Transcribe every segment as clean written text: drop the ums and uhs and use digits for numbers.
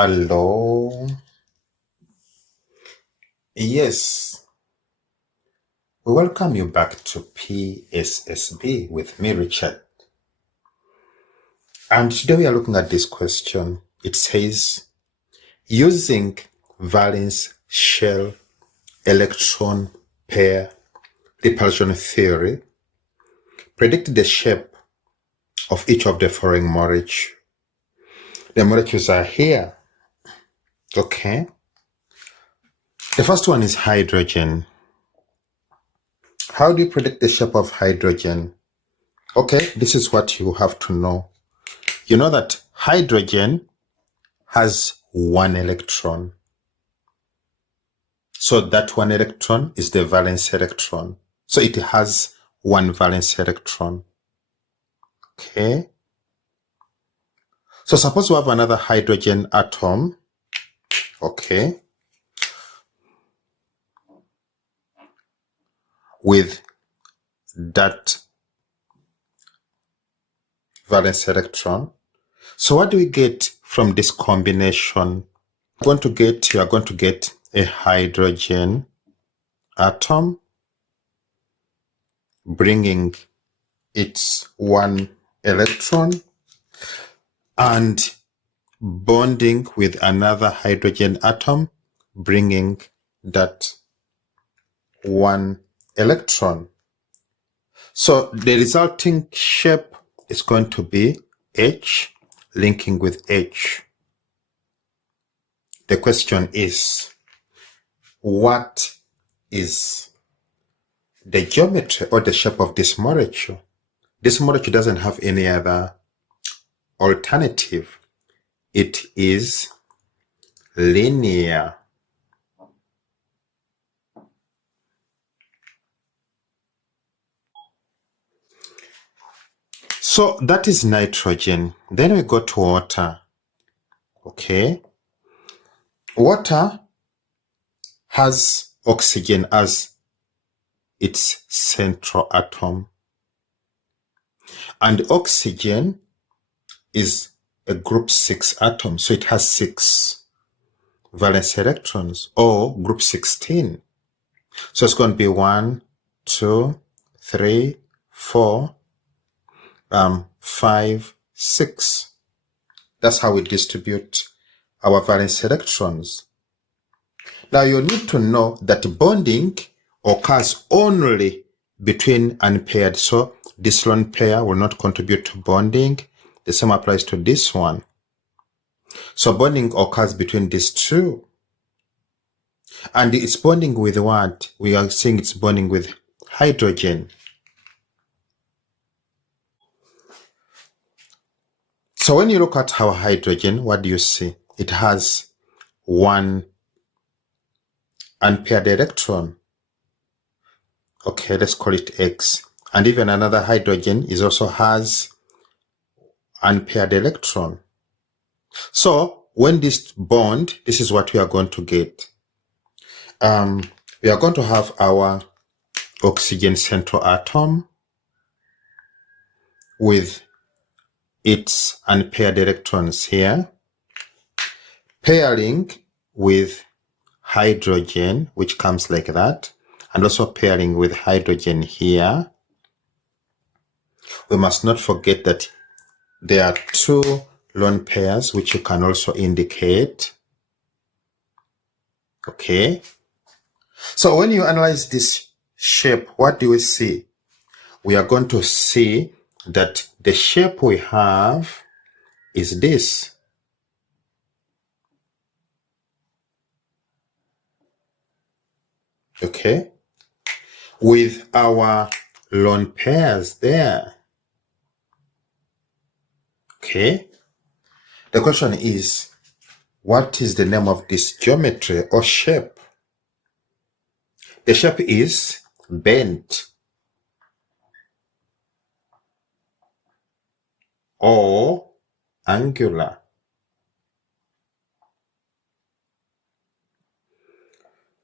Hello. Yes, we welcome you back to PSSB with me, Richard. And today we are looking at this question. It says, using valence shell electron pair repulsion theory, predict the shape of each of the following molecules. The molecules are here. Okay. The first one is hydrogen. How do you predict the shape of hydrogen? Okay, this is what you have to know. You know that hydrogen has one electron. So that one electron is the valence electron. So it has one valence electron. Okay. So suppose we have another hydrogen atom. Okay. With that valence electron. So what do we get from this combination? You are going to get a hydrogen atom bringing its one electron and bonding with another hydrogen atom, bringing that one electron. So the resulting shape is going to be H linking with H. The question is, what is the geometry or the shape of this molecule? This molecule doesn't have any other alternative. It is linear. So that is nitrogen. Then we go to water. Okay. Water has oxygen as its central atom. And oxygen is a group 6 atom. So it has 6 valence electrons, or group 16. So it's going to be 1, 2, 3, 4, 5, 6. That's how we distribute our valence electrons. Now you need to know that bonding occurs only between unpaired. So this lone pair will not contribute to bonding. The same applies to this one. So bonding occurs between these two. And it's bonding with what? We are saying it's bonding with hydrogen. So when you look at our hydrogen, what do you see? It has one unpaired electron. Okay, let's call it X. And even another hydrogen also has unpaired electron. So when this bond, this is what we are going to get. We are going to have our oxygen central atom with its unpaired electrons here, pairing with hydrogen, which comes like that, and also pairing with hydrogen here. We must not forget that there are 2 lone pairs, which you can also indicate. Okay. So when you analyze this shape, what do we see? We are going to see that the shape we have is this. Okay. With our lone pairs there. Okay. The question is, what is the name of this geometry or shape? The shape is bent or angular.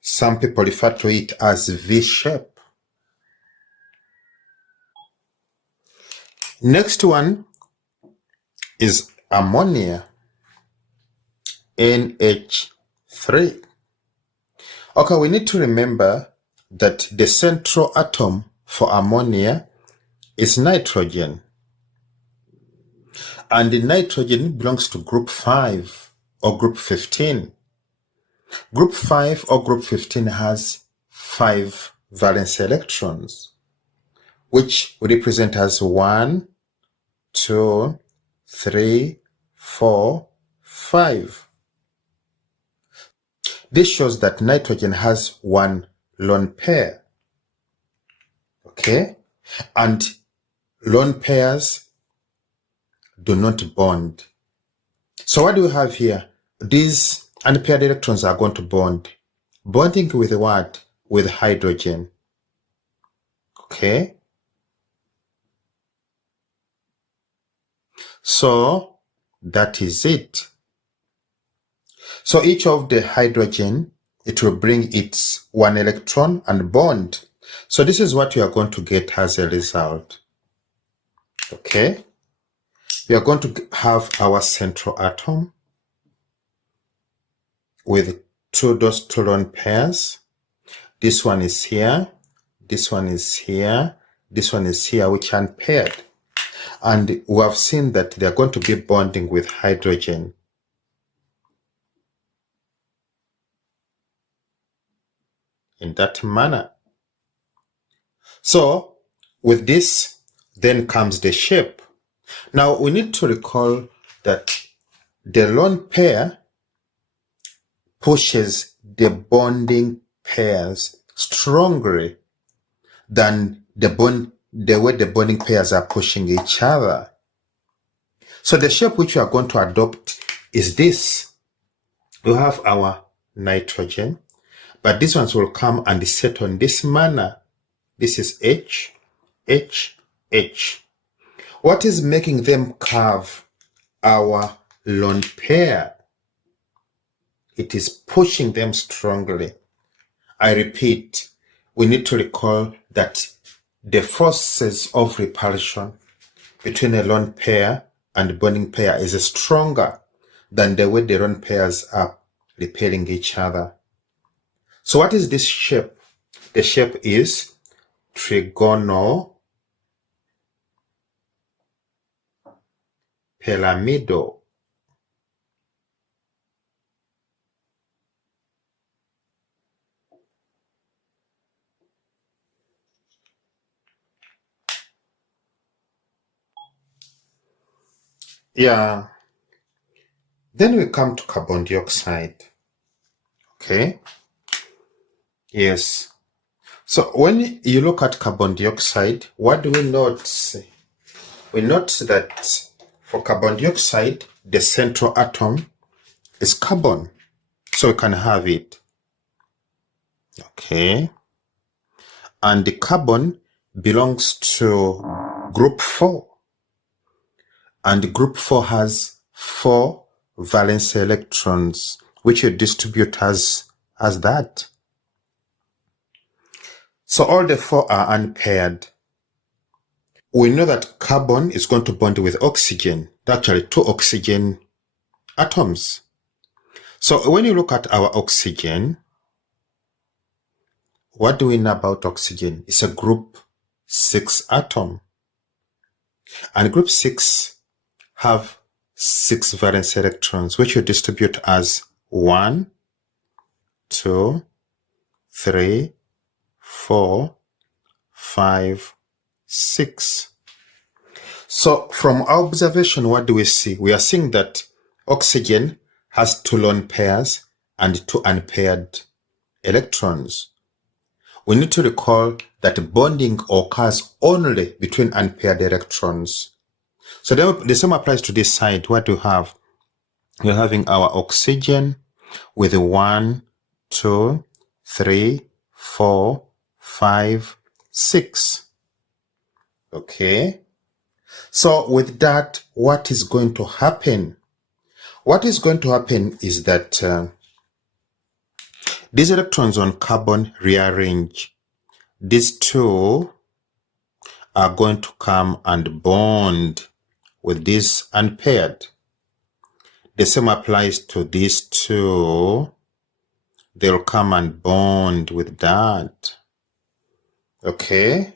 Some people refer to it as V-shape. Next one is ammonia. NH3. Okay, we need to remember that the central atom for ammonia is nitrogen. And the nitrogen belongs to group 5 or group 15. Group 5 or group 15 has 5 valence electrons, which we represent as 1, 2, 3, 4, 5. This shows that nitrogen has 1 lone pair. Okay? And lone pairs do not bond. So what do we have here? These unpaired electrons are going to bond. Bonding with what? With hydrogen. Okay? So that is it. So each of the hydrogen, it will bring its 1 electron and bond. So this is what we are going to get as a result. Okay? We are going to have our central atom with those 2 lone pairs. This one is here, this one is here, this one is here, which are unpaired. And we have seen that they are going to be bonding with hydrogen. In that manner. So, with this, then comes the shape. Now, we need to recall that the lone pair pushes the bonding pairs strongly than the way the bonding pairs are pushing each other. So the shape which we are going to adopt is this. We have our nitrogen, but these ones will come and set on this manner. This is H, H, H. What is making them curve our lone pair? It is pushing them strongly. I repeat, we need to recall that the forces of repulsion between a lone pair and bonding pair is stronger than the way the lone pairs are repelling each other. So what is this shape? The shape is trigonal pyramidal. Yeah. Then we come to carbon dioxide. Okay. Yes. So when you look at carbon dioxide, what do we note? We note that for carbon dioxide, the central atom is carbon. So we can have it. Okay. And the carbon belongs to group 4. And group 4 has 4 valence electrons, which you distribute as that. So all the 4 are unpaired. We know that carbon is going to bond with oxygen. There are actually 2 oxygen atoms. So when you look at our oxygen, what do we know about oxygen? It's a group 6 atom. And group 6 have 6 valence electrons, which you distribute as 1, 2, 3, 4, 5, 6. So from our observation, what do we see? We are seeing that oxygen has 2 lone pairs and 2 unpaired electrons. We need to recall that bonding occurs only between unpaired electrons. So the same applies to this side. What do we have? We're having our oxygen with 1, 2, 3, 4, 5, 6. Okay. So with that, what is going to happen? What is going to happen is that these electrons on carbon rearrange. These 2 are going to come and bond with this unpaired. The same applies to these two. They'll come and bond with that. Okay.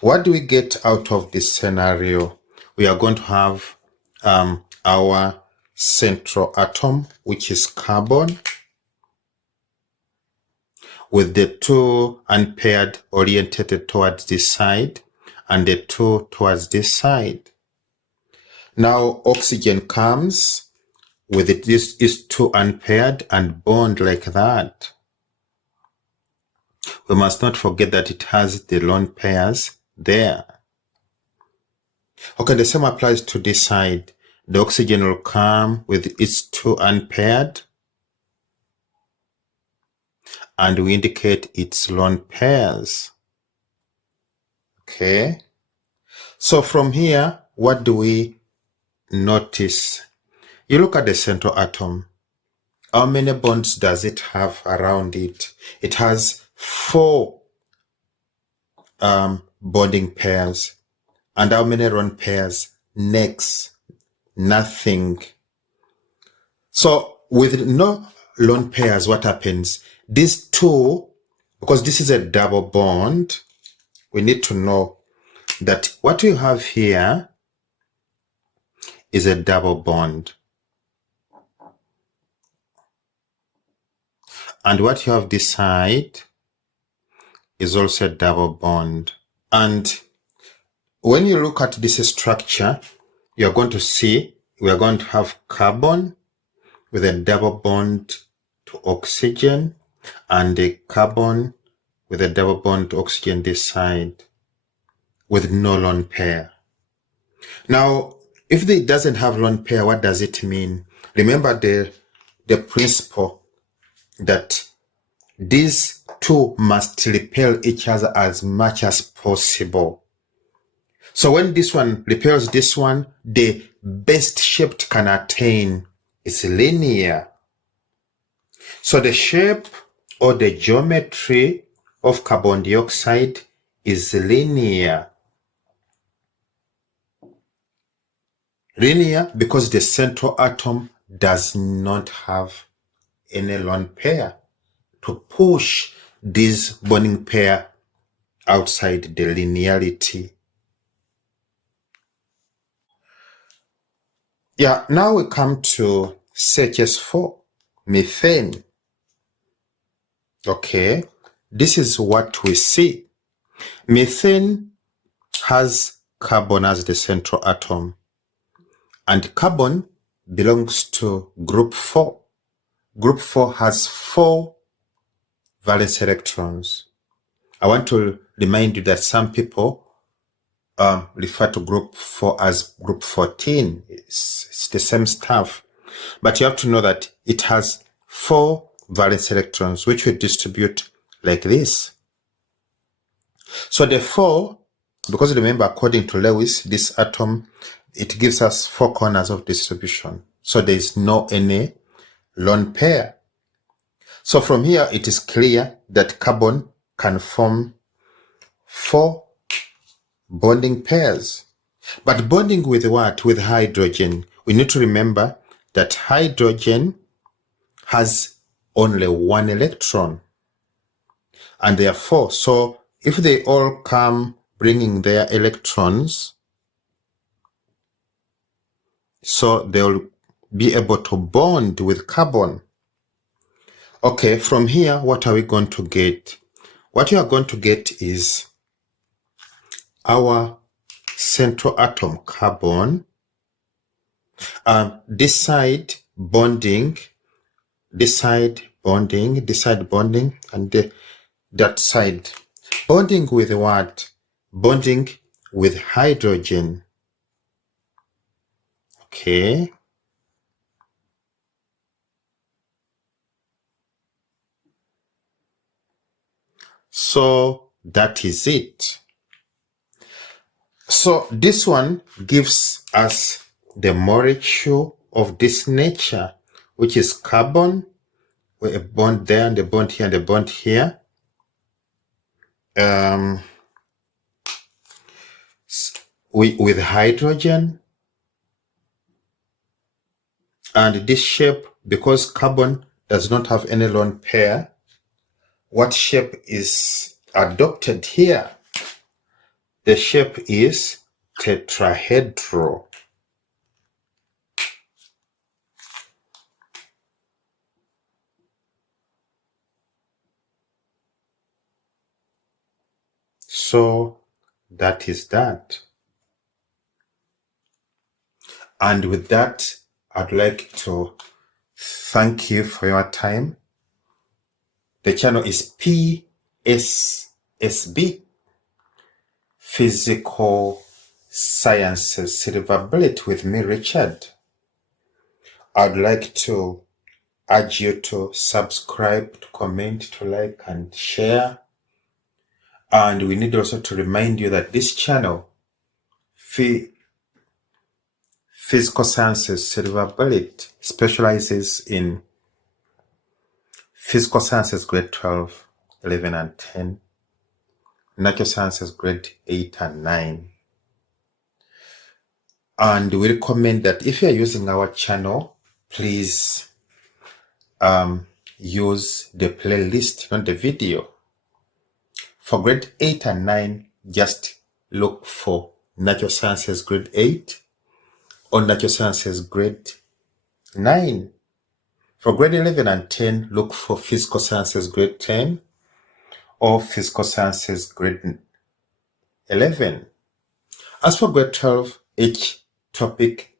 What do we get out of this scenario? We are going to have our central atom, which is carbon, with the two unpaired oriented towards this side and the two towards this side. Now oxygen comes with this is two unpaired and bond like that. We must not forget that it has the lone pairs there. Okay, the same applies to this side. The oxygen will come with its two unpaired and we indicate its lone pairs. Okay. So from here, what do we notice? You look at the central atom. How many bonds does it have around it? It has 4 bonding pairs. And how many lone pairs? Next, nothing. So with no lone pairs, what happens? These two, because this is a double bond, we need to know that what we have here is a double bond. And what you have this side is also a double bond. And when you look at this structure, you're going to see we are going to have carbon with a double bond to oxygen and a carbon with a double bond to oxygen this side with no lone pair. Now, if it doesn't have lone pair, what does it mean? Remember the principle that these two must repel each other as much as possible. So when this one repels this one, the best shape it can attain is linear. So the shape or the geometry of carbon dioxide is linear. Linear because the central atom does not have any lone pair to push this bonding pair outside the linearity. Yeah, now we come to CH4, methane. Okay, this is what we see. Methane has carbon as the central atom, and carbon belongs to group 4. Group 4 has 4 valence electrons. I want to remind you that some people refer to group 4 as group 14. It's the same stuff. But you have to know that it has 4 valence electrons, which we distribute like this. So the 4, because remember, according to Lewis, this atom, it gives us 4 corners of distribution. So there is no any lone pair. So from here, it is clear that carbon can form 4 bonding pairs. But bonding with what? With hydrogen. We need to remember that hydrogen has only 1 electron. And therefore, so if they all come bringing their electrons, so they'll be able to bond with carbon. Okay, from here, what are we going to get? What you are going to get is our central atom, carbon. This side bonding, this side bonding, this side bonding, and that side. Bonding with what? Bonding with hydrogen. Okay. So that is it. So this one gives us the molecule of this nature, which is carbon, with a bond there and a bond here and a bond here. With hydrogen, And this shape, because carbon does not have any lone pair, what shape is adopted here? The shape is tetrahedral. So that is that. And with that, I'd like to thank you for your time. The channel is PSSB, Physical Sciences Silver Bullet with me, Richard. I'd like to urge you to subscribe, to comment, to like and share. And we need also to remind you that this channel, Physical Sciences Silver Bullet, specializes in Physical Sciences grade 12, 11 and 10, Natural Sciences grade 8 and 9. And we recommend that if you're using our channel, please use the playlist, not the video. For grade 8 and 9, just look for Natural Sciences grade 8 or Natural Sciences grade 9. For grade 11 and 10, look for Physical Sciences grade 10 or Physical Sciences grade 11. As for grade 12, each topic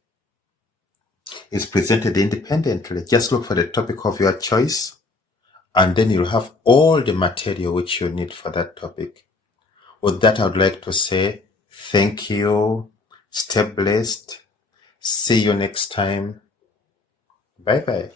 is presented independently. Just look for the topic of your choice, and then you'll have all the material which you need for that topic. With that, I would like to say thank you, stay blessed, see you next time, bye-bye.